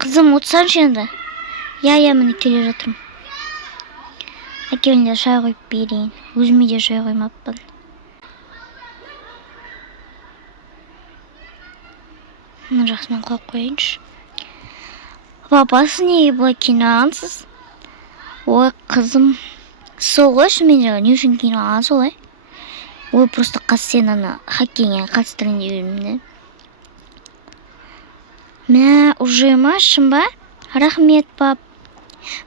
Қызым, отырсаңшы енді. Я, міне келе жатырмын. Әкелінде шай қойып берейін. Өзіме де шай қоймаппын. Мына жақсымен қойып қойыншы. Папасы неге бұлай киінағансыз? Ой, қызым. Сол ғой шынымен жаңа не үшін киінаған солай? Ой, просто қазір сен ана хоккейге қатыстырайын деп едім. Мә, уже ма, шын ба? Рахмет, пап.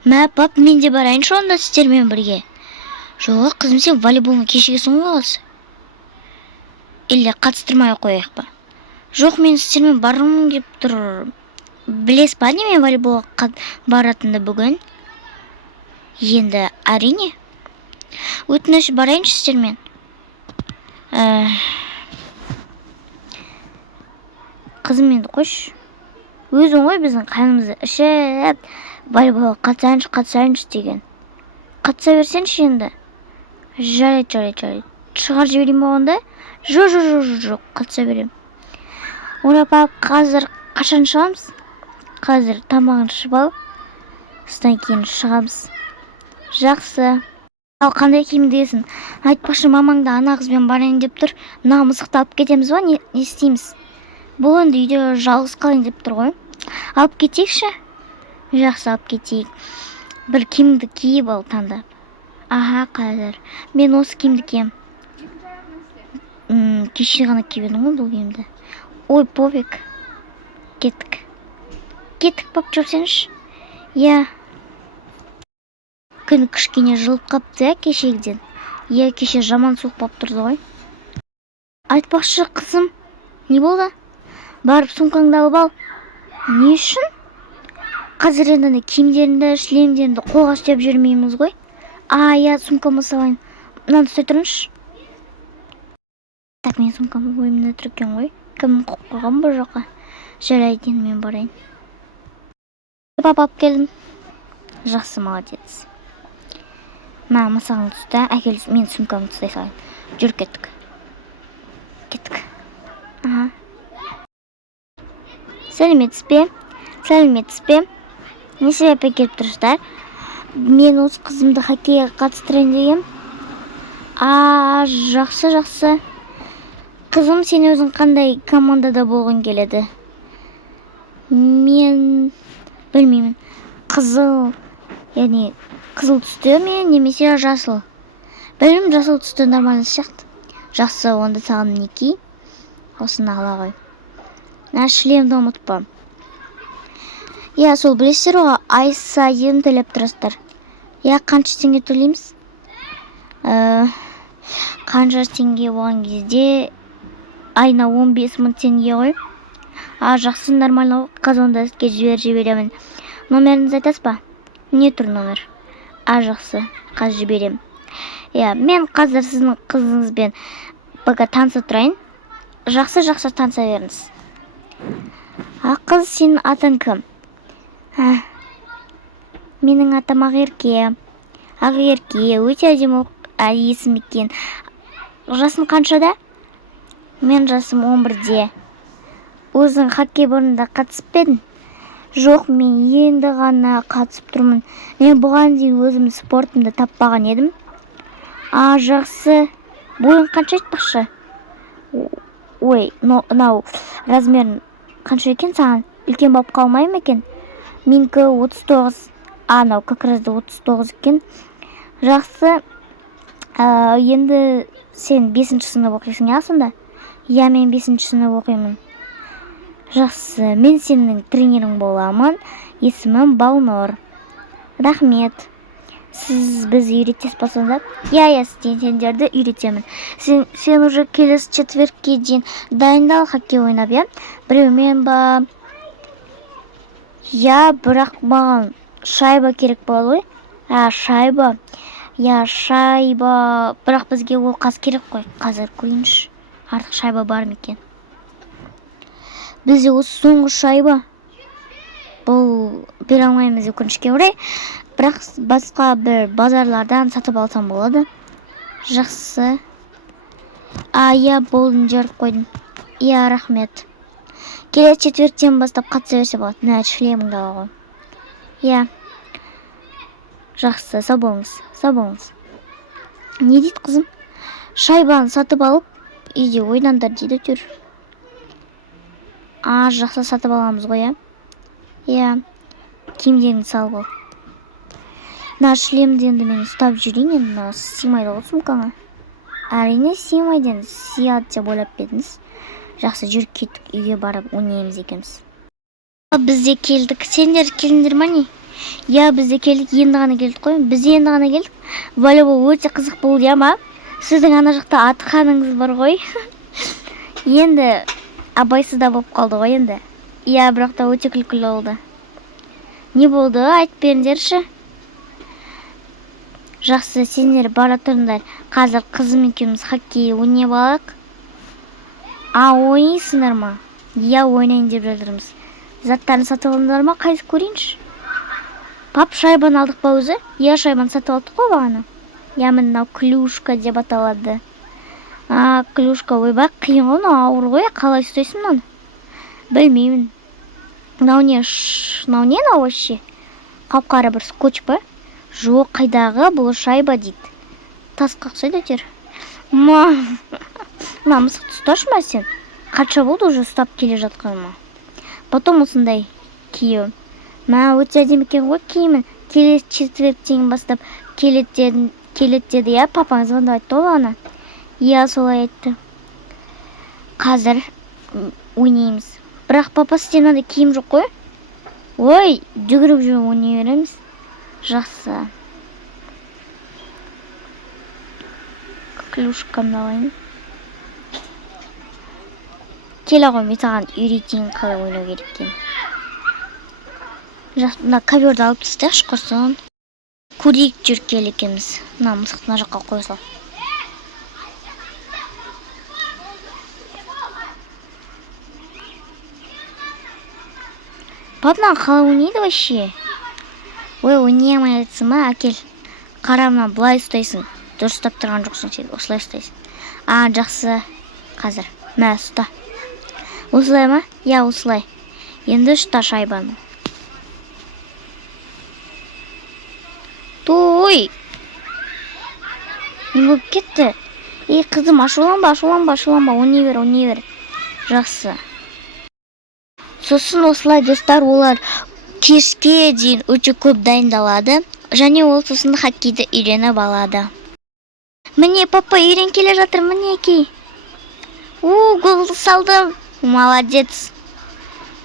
Мә, пап, мен де барайыншы онда сіздермен бірге. Жоқ, қызым, сен волейболны кешігесің ғой қалсы. Или қатыстырмай қояйық па? Жоқ, мен сіздермен барғым деп тұр. Білесіз ба, не мен волейболға баратынды бүгін? Енді әрине. Өтініш барайыншы сіздермен. Қызым, енді қойшы. Өзің ғой біздің қанымызды ішіп, волейболға қатысайыншы деген. Қатыса берсенші енді. Жарайды. Шығар жіберейін ба онда? Жоқ, қатыса берем. Оля, пап, қазір қашан шығамыз? Қазір тамағын ішіп алып, содан кейін шығамыз. Жақсы. Ал қандай киім десін? Айтпақшы, мамаңда ана қызбен барайын деп тұр. Мына мысықты алып кетеміз ба? Не істейміз? Бұл енді үйде жалғыз қалайын деп тұр ғой. Алып кетейікші? Жақсы, алып кетейік. Бір киімді киіп ал таңдап. Аха, қазір. Мен осы киімді кием. Кеше ғана киіп едім ғой бұл киімді. Ой, пофиг. Кеттік, пап, жүрсенші. Я. Күн кішкене жылып қапты, кешегіден. Кеше жаман суық болып тұрды ғой. Айтпақшы, қызым, не болды? Барып сумкаңды алып ал. Не үшін? Қазір енді киімдеріңді, шлемдеріңді қолға ұстап жүрмейміз ғой. Сумкамды салайын. Мынаны ұстай тұрыңызшы. Так, мен сумкамды ойымда тұр екен ғой. Кім қойып қойған бұл жаққа? Жарайды, енді мен барайын. Папа, алып келдім. Жақсы, молодец. Масаңды ұста, әкел, мен сумкамды ұстай салайын. Жүр, кеттік. Аха. Сәлеметсіз бе? Не себеппен келіп тұрсыздар? Мен осы қызымды хоккейге қатыстырайын дегем. Жақсы. Қызым, сен өзің қандай командада болғың келеді? Мен білмеймін. Қызыл түсті ме, немесе жасыл? Білмеймін, жасыл түсті нормально сияқты. Жақсы, онда саған не ки? Осыны ала ғой. Шлемді ұмытпа. Сол білесіздер ғой, ай сайын төлеп тұрасыздар. Қанша теңге төлейміз? Қанша теңге болған кезде айына 15.000 теңге ғой. Жақсы, нормально, қазонда сізге жіберемін. Номеріңізді айтасыз ба? Не тұр номер? Жақсы, қазір жіберем. Мен қазір сіздің қызыңызбен бұға таныса тұрайын. Жақсы, таныса беріңіз. Қыз, сенің атың кім? Менің атым Ақерке. Өте әдемі есім екен. Жасың қаншада? Мен жасым 11-де. Өзің хоккей бұрында қатысып бедің? Жоқ, мен енді ғана қатысып тұрмын. Мен бұған дейін өзім спортымды таппаған едім. Жақсы. Бойың қанша айтпақшы? Ой, размерін қанша екен саған? Үлкен болып қалмай ма екен? Менікі 39. Как раз да 39 екен. Жақсы. Енді сен 5-ші сынып оқисың, сонда? Мен 5-ші сынып оқимын. Жақсы, мен сенің тренерің боламын. Есімім Балнор. Рахмет. Сіз бізді үйретесіз ба сонда? Студенттерді үйретемін. Сен уже келесі четвертке дейін дайындал хоккей ойнап, Біреумен ба? Бірақ маған шайба керек болады ғой. Шайба. Бірақ бізге ол қаз керек қой. Қазір көрейінші. Артық шайба бар ма екен? Бізде осы соңғы шайба. Бұл бере алмаймыз өкінішке орай. Бірақ басқа бір базарлардан сатып алсам болады. Жақсы. Болдың, жарып қойдың. Рахмет. келесі четверттен бастап қатыса берсе болады. Мына шлеміңді ала ғой. Иә. Жақсы, сау болыңыз. Не дейді қызым? Шайбаны сатып алып, үйде ойнаңдар дейді түр. Жақсы, сатып аламыз ғой, иә? Иә. Киімдеріңді салып ал. Мына шлемді енді мен ұстап жүрейін, енді сыймайды ғой сумкаңа. Әрине сыймайды, енді сыяды деп ойлап едіңіз. Жақсы, жүріп кеттік, үйге барып ойнаймыз екенбіз. Бізде келдік. Сендер келдіңдер ме не? Я, бізде келдік, енді ғана келдік қой. Біз енді ғана келдік. Волейбол өте қызық болды, я ма? Сіздің ана жақта атқаныңыз бар ғой. Енді абайсызда болып қалды ғой енді. Я, бірақ та өте күлкілі болды. Не болды? Айтып беріңдерші. Жақсы, сендер бара тұрыңдар. Қазір қызым екеуміз хоккей ойнап алайық. Ойнайсыңдар ма? Я, ойнайын деп жатырмыз. Заттарын сатып алдыңдар ма? Қайсы көрейінші? Пап, шайбаны алдық па өзі? Я, шайбаны сатып алдық қой бағана. Я, мынау клюшка деп аталады. Клюшка, ойбай, қиын ғой, ауыр ғой, қалай ұстайсың мынаны? Білмеймін. Мынау не вообще? Қап-қара бір скотч па? Жоқ, қайдағы, бұл шайба дейді. Тасқа ұқсайды әйтеуір. Мына мысықты ұсташы ма сен? Қанша болды уже ұстап келе жатқаныма? Потом осындай кию. Өте әдемі екен ғой киімін. Келесі четверттен бастап келеді деді, я, папаң звондап айтты ғой ана. Я, солай айтты. Қазір ойнаймыз. Бірақ папа, сізде мынандай киім жоқ қой? Ой, жүгіріп жүріп ойнай береміз. Жақсы. Клюшкамды алайын. Келе ғой, мен саған үйретейін қалай ойнау керек екен. Жақсы, мына коверді алып тастайықшы құрсын. Көрейік жүріп келе екенбіз. Мына мысықты мына жаққа қоя сал. Папнан қалай ойнайды вообще? Ой, ойнай алмай жатсың ма? Әкел. Қара, мына былай ұстайсың. Дұрыс ұстап тұрған жоқсың, сен осылай ұстайсың. Жақсы. Қазір. Мә, ұста. Осылай ма? Я, осылай. Енді ұста шайбаны. Той! Не болып кетті? Қызым, ашуланба. Ойнай бер. Жақсы. Сосын осылай достар, олар кешке дейін өте көп дайындалады. Және ол сосын хоккейді үйреніп алады. Міне, папа үйрен келе жатыр, мінекей. Голды салдым. Молодец.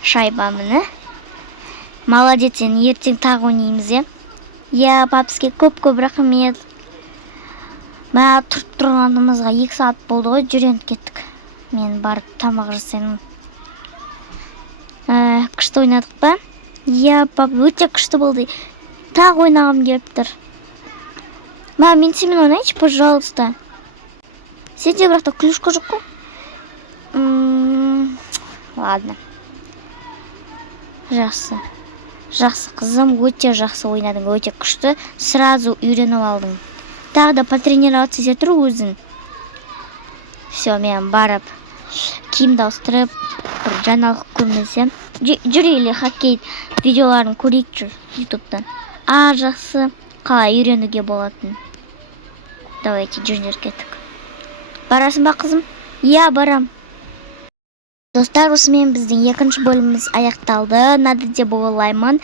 Шайба міне. Молодец, ертең тағы ойнаймыз, е? Я, папске көп рахмет. Тұрып тұрғанымызға 2 сағат болды ғой, жүреніп кеттік. Мен барып тамақ жасаймын. Күшті ойнадық па? Я, пап, өте күшті болды. Тағы ойнағым келіп тұр. Мен сенімен ойнайыншы, пожалуйста. Сенде бірақта клюшка жоқ қой? Ладно. Жақсы қызым, өте жақсы ойнадың, өте күшті. Сразу үйреніп алдың. Тағы да потренироваться ете тұр өзің. Все, мен барып киімді ауыстырып, бір жаңалық көрмесем. Жүрелі хоккей видеоларын көрейік жүр ютубтан. Жақсы. Қалай үйренуге болатын. Давайте жүрдер кеттік. Барасың ба қызым? Я, барам. Достар, осымен біздің 2-ші бөліміміз аяқталды. Нады деп ойлаймын.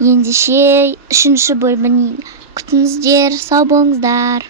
Ендеше 3-ші бөлімін күтіңіздер. Сау болыңыздар.